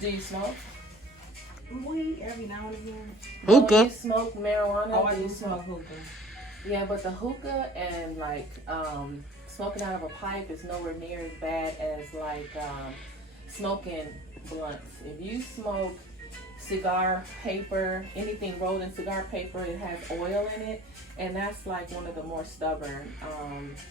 Do you smoke? Weed every now and again. Hookah. Do you smoke marijuana? Oh, I do smoke hookah. Yeah, but the hookah and like smoking out of a pipe is nowhere near as bad as like smoking blunts. If you smoke cigar paper, anything rolled in cigar paper, it has oil in it, and that's like one of the more stubborn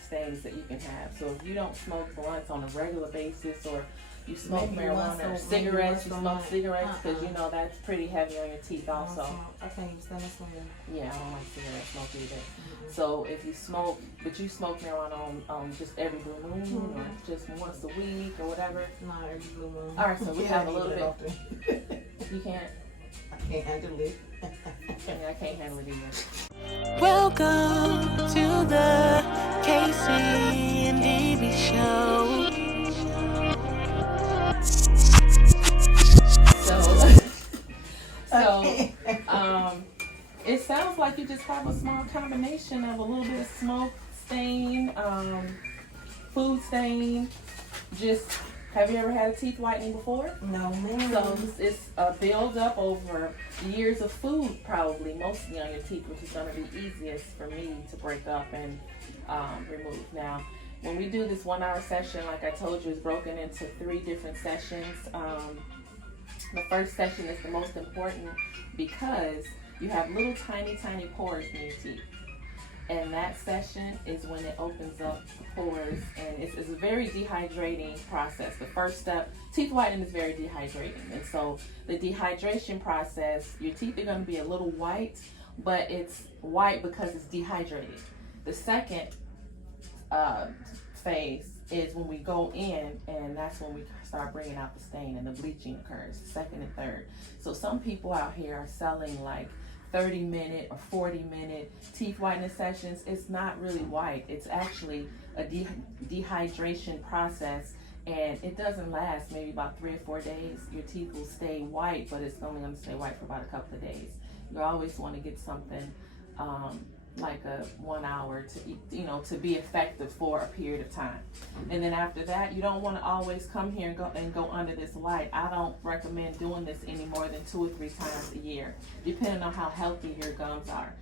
stains that you can have. So if you don't smoke blunts on a regular basis, or you smoke marijuana or cigarettes, you smoke cigarettes, because you know that's pretty heavy on your teeth also. I can't even stand smoke. Yeah, I don't like cigarette smoke either. So if you smoke, but you smoke marijuana on just every blue moon, or just once a week or whatever. Not every blue moon. All right, so we have a little bit. You can't. I can't handle it. I can't handle it either. Welcome to the Casey and DB show. So, it sounds like you just have a small combination of a little bit of smoke stain, food stain. Just, have you ever had a teeth whitening before? No, ma'am. So it's a build up over years of food, probably, mostly on your teeth, which is going to be easiest for me to break up and remove. Now, when we do this 1 hour session, like I told you, it's broken into 3 different sessions. The first session is the most important because you have little tiny pores in your teeth. And that session is when it opens up the pores, and it's a very dehydrating process. The first step, teeth whitening is very dehydrating. And so the dehydration process, your teeth are going to be a little white, but it's white because it's dehydrated. The second phase is when we go in, and that's when we start bringing out the stain and the bleaching occurs, second and third. So some people out here are selling like 30-minute or 40-minute teeth whitening sessions. It's not really white. It's actually a dehydration process, and it doesn't last maybe about 3 or 4 days. Your teeth will stay white, but it's only going to stay white for about a couple of days. You always want to get something like a 1 hour to be effective for a period of time. And then after that, you don't want to always come here and go under this light. I don't recommend doing this any more than 2 or 3 times a year, depending on how healthy your gums are.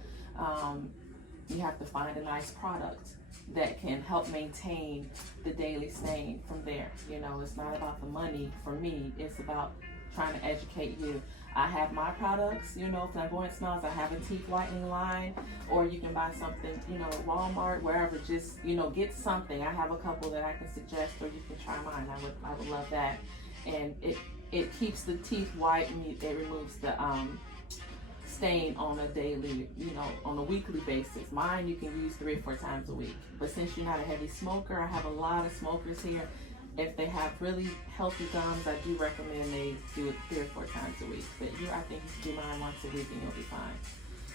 You have to find a nice product that can help maintain the daily stain from there. You know, it's not about the money for me. It's about trying to educate you. I have my products, you know, if I'm going to Smells, I have a teeth whitening line, or you can buy something, you know, at Walmart, wherever, just, you know, get something. I have a couple that I can suggest, or you can try mine. I would love that. And it keeps the teeth white, and it removes the stain on a daily, you know, on a weekly basis. Mine you can use 3 or 4 times a week. But since you're not a heavy smoker, I have a lot of smokers here. If they have really healthy gums, I do recommend they do it 3 or 4 times a week. But I think you should do mine once a week and you'll be fine.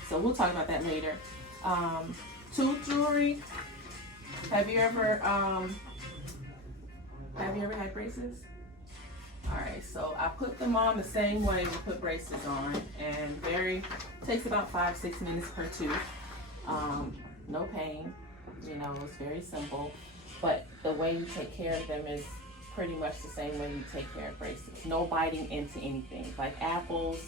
So we'll talk about that later. Tooth jewelry. Have you ever had braces? All right, so I put them on the same way we put braces on, and takes about 5-6 minutes per tooth. No pain, you know, it's very simple. But the way you take care of them is pretty much the same way you take care of braces. No biting into anything, like apples,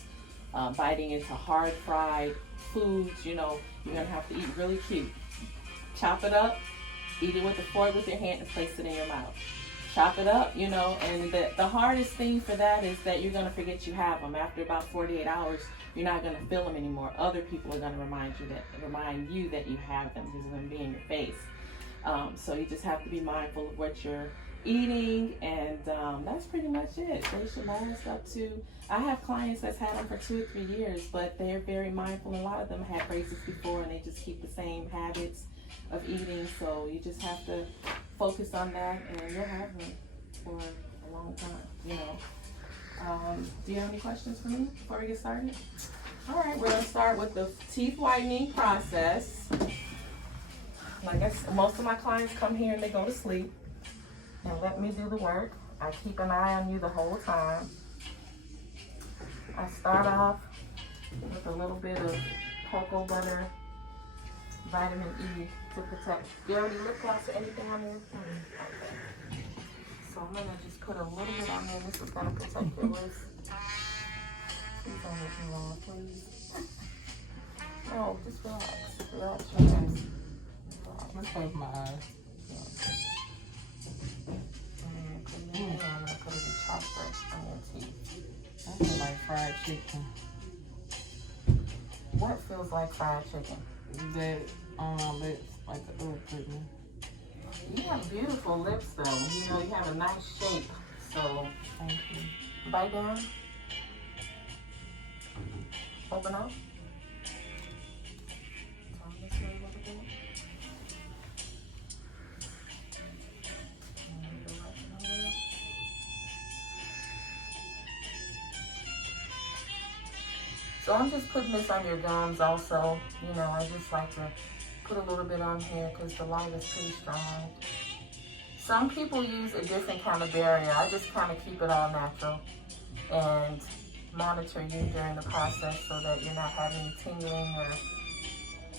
biting into hard fried foods. You know, you're gonna have to eat really cute. Chop it up, eat it with a fork with your hand, and place it in your mouth. Chop it up, you know, and the hardest thing for that is that you're gonna forget you have them. After about 48 hours, you're not gonna feel them anymore. Other people are gonna remind you that you have them, because they're gonna be in your face. So you just have to be mindful of what you're eating, and that's pretty much it. They should last up to, I have clients that's had them for 2 or 3 years, but they're very mindful. A lot of them had braces before, and they just keep the same habits of eating. So you just have to focus on that, and you'll have them for a long time, you know. Do you have any questions for me before we get started? All right, we're gonna start with the teeth whitening process. Like I said, most of my clients come here and they go to sleep and let me do the work. I keep an eye on you the whole time. I start off with a little bit of cocoa butter, vitamin E to protect. Do you have any lip gloss or anything on there? Okay. So I'm gonna just put a little bit on there. This is gonna protect your lips Please don't make me wrong, please. No, just relax. Relax your hands. Let's close my eyes. I'm gonna put it in chocolate on your teeth. I feel like fried chicken. What feels like fried chicken? That on my lips, like the old pudding. You have beautiful lips though. You know, you have a nice shape. So, Thank you. bite down. Open up. Turn this way a little bit. And go up and over. So I'm just putting this on your gums also. You know, I just like to put a little bit on here because the light is pretty strong. Some people use a different kind of barrier. I just kind of keep it all natural and monitor you during the process so that you're not having tingling or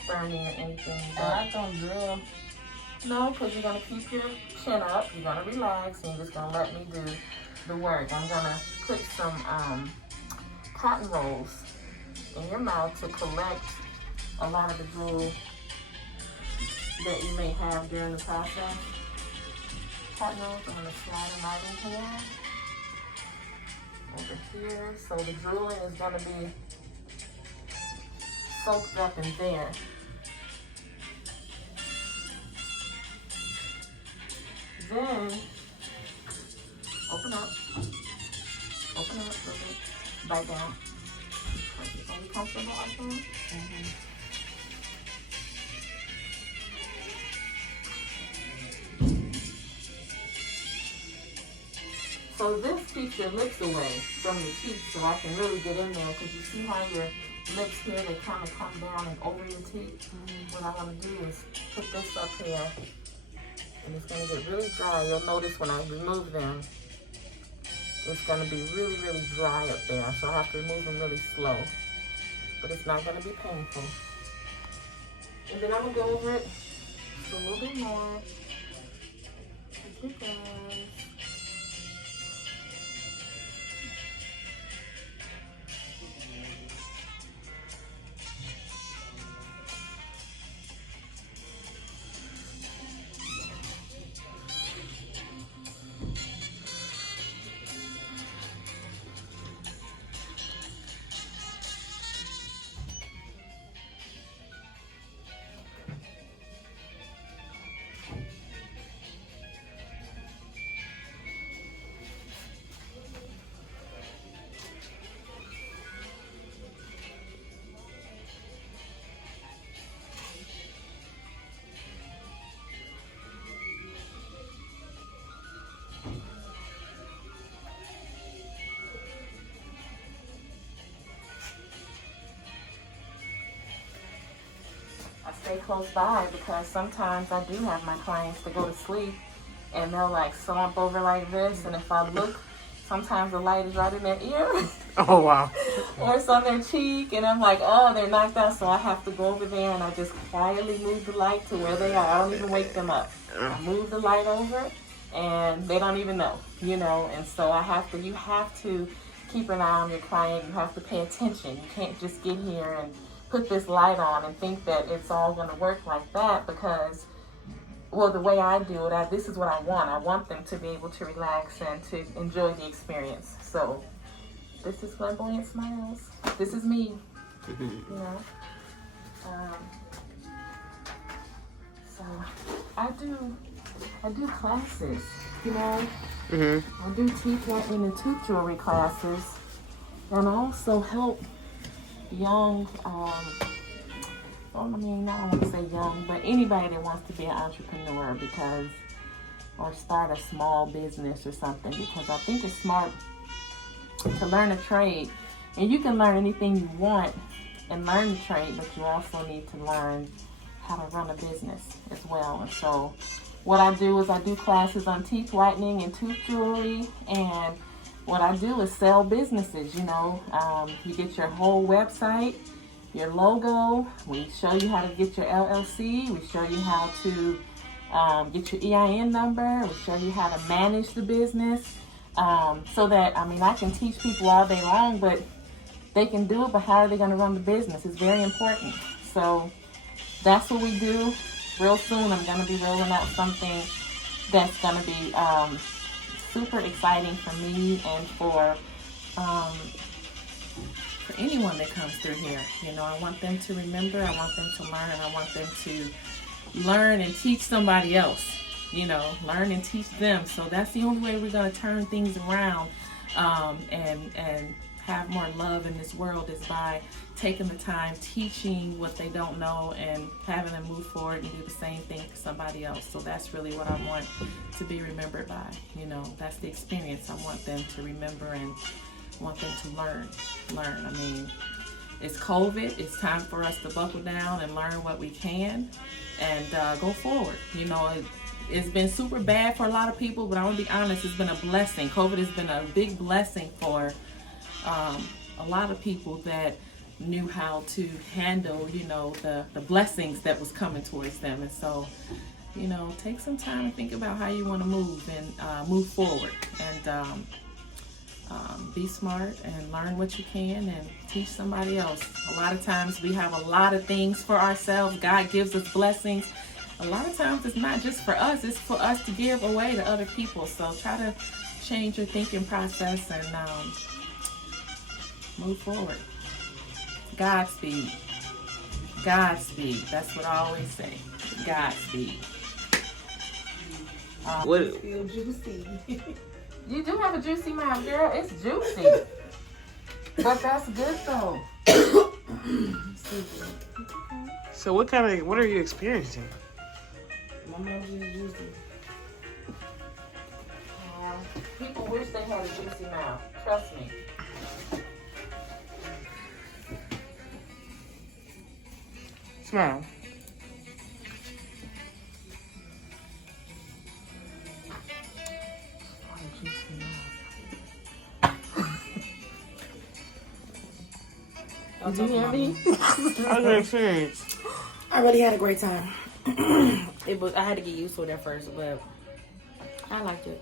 burning or anything. And I don't drill. No, because you're going to keep your chin up, you're going to relax, and you're just going to let me do the work. I'm going to put some cotton rolls in your mouth to collect a lot of the drool that you may have during the process. Cotton rolls, I'm going to slide them right in here. Over here. So the drooling is going to be soaked up in there. Then, open up a little bit, bite down. Are you comfortable like that? Mm-hmm. So this keeps your lips away from your teeth so I can really get in there because you see how your lips here, they kind of come down and over your teeth. What I want to do is put this up here and it's going to get really dry. You'll notice when I remove them, it's going to be really, really dry up there. So I have to remove them really slow, but it's not going to be painful. And then I'm going to go over it just a little bit more. Like you guys. I stay close by because sometimes I do have my clients to go to sleep and they'll like slump over like this, and if I look, sometimes the light is right in their ear. Oh, wow. Or it's on their cheek, and I'm like, oh, they're knocked out, so I have to go over there and I just quietly move the light to where they are. I don't even wake them up. I move the light over and they don't even know, you know, and so you have to keep an eye on your client. You have to pay attention. You can't just get here and put this light on and think that it's all going to work like that because, well, the way I do it, this is what I want. I want them to be able to relax and to enjoy the experience. So this is Flamboyant Smiles. This is me, you know. So I do classes, you know. I do teeth whitening and tooth jewelry classes, and I also help young, I don't want to say young, but anybody that wants to be an entrepreneur or start a small business or something, because I think it's smart to learn a trade. And you can learn anything you want and learn the trade, but you also need to learn how to run a business as well. And so what I do is I do classes on teeth whitening and tooth jewelry, and what I do is sell businesses, you know. You get your whole website, your logo. We show you how to get your LLC. We show you how to get your EIN number. We show you how to manage the business. So that, I can teach people all day long, but they can do it, but how are they going to run the business? It's very important. So that's what we do. Real soon, I'm going to be rolling out something that's going to be super exciting for me and for anyone that comes through here. You know, I want them to remember, I want them to learn, I want them to learn and teach somebody else. You know, learn and teach them. So that's the only way we're going to turn things around and have more love in this world, is by taking the time, teaching what they don't know, and having them move forward and do the same thing for somebody else. So that's really what I want to be remembered by. You know, that's the experience I want them to remember and want them to learn. I mean, it's COVID. It's time for us to buckle down and learn what we can and go forward. You know, it's been super bad for a lot of people, but I want to be honest, it's been a blessing. COVID has been a big blessing for a lot of people that knew how to handle, you know, the blessings that was coming towards them. And so, you know, take some time and think about how you want to move and move forward, and be smart and learn what you can and teach somebody else. A lot of times we have a lot of things for ourselves. God gives us blessings. A lot of times it's not just for us, it's for us to give away to other people. So try to change your thinking process and move forward. Godspeed. Godspeed. That's what I always say. Godspeed. What? Feel juicy. You do have a juicy mouth, girl. It's juicy. But that's good though. So what are you experiencing? My mouth is juicy. People wish they had a juicy mouth. Trust me. Smile. Did you hear me? How's your experience? I really had a great time. I had to get used to it at first, but I liked it.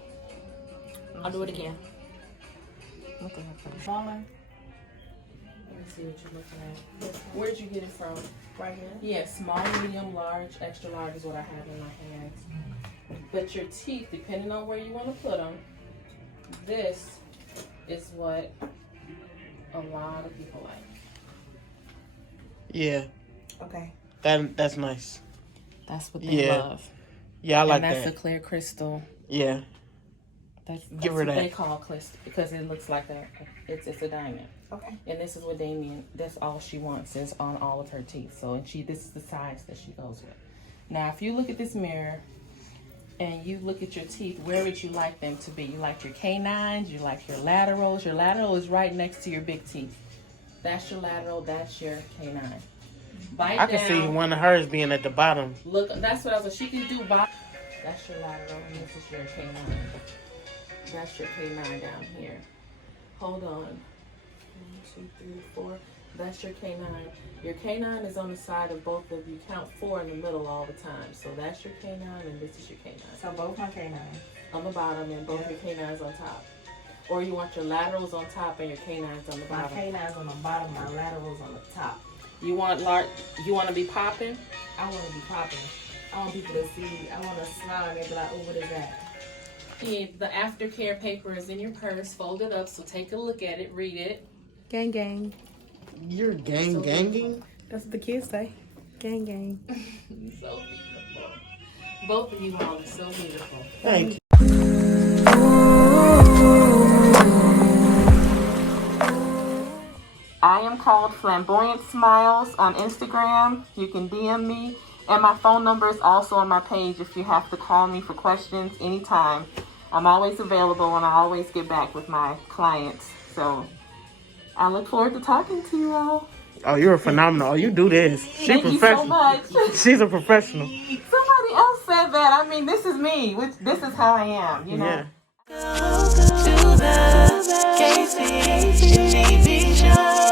I'll do it again. What the heck? Falling? Let me see what you're looking at. Where'd you get it from? Right here. Yeah, small, medium, large, extra large is what I have in my hands. But your teeth, depending on where you want to put them, this is what a lot of people like. Yeah. Okay. That's nice. That's what they love. Yeah, I like and that's that. a clear crystal. Yeah. That's Give her what that. they call crystal, because it looks like it's a diamond. Okay. And this is what that's all she wants, is on all of her teeth. So, and this is the size that she goes with. Now, if you look at this mirror and you look at your teeth, where would you like them to be? You like your canines, you like your laterals. Your lateral is right next to your big teeth. That's your lateral, that's your canine. Bite I can down. see one of hers being at the bottom. Look, that's what I was. She can do bite. That's your lateral, and this is your canine. That's your canine down here. Hold on. 1, 2, 3, 4. That's your canine. Your canine is on the side of both of you. Count 4 in the middle all the time. So that's your canine, and this is your canine. So both my canines on the bottom, and both your canines on top. Or you want your laterals on top and your canines on the My bottom. canines on the bottom, my laterals on the top. You want to be popping? I want to be popping. I want people to see. I want to smile and be like, oh, what is that? Yeah, the aftercare paper is in your purse, folded up, so take a look at it, read it. Gang, gang. You're ganging? That's what the kids say. Gang, gang. So beautiful. Both of you all are so beautiful. Thank you. I am called Flamboyant Smiles on Instagram. You can DM me. And my phone number is also on my page if you have to call me for questions anytime. I'm always available and I always get back with my clients. So I look forward to talking to you all. Oh, you're phenomenal. Oh, you do this. Thank you so much. She's a professional. Somebody else said that. I mean, this is me. This is how I am, you know? Yeah. To the KC and DeVon show.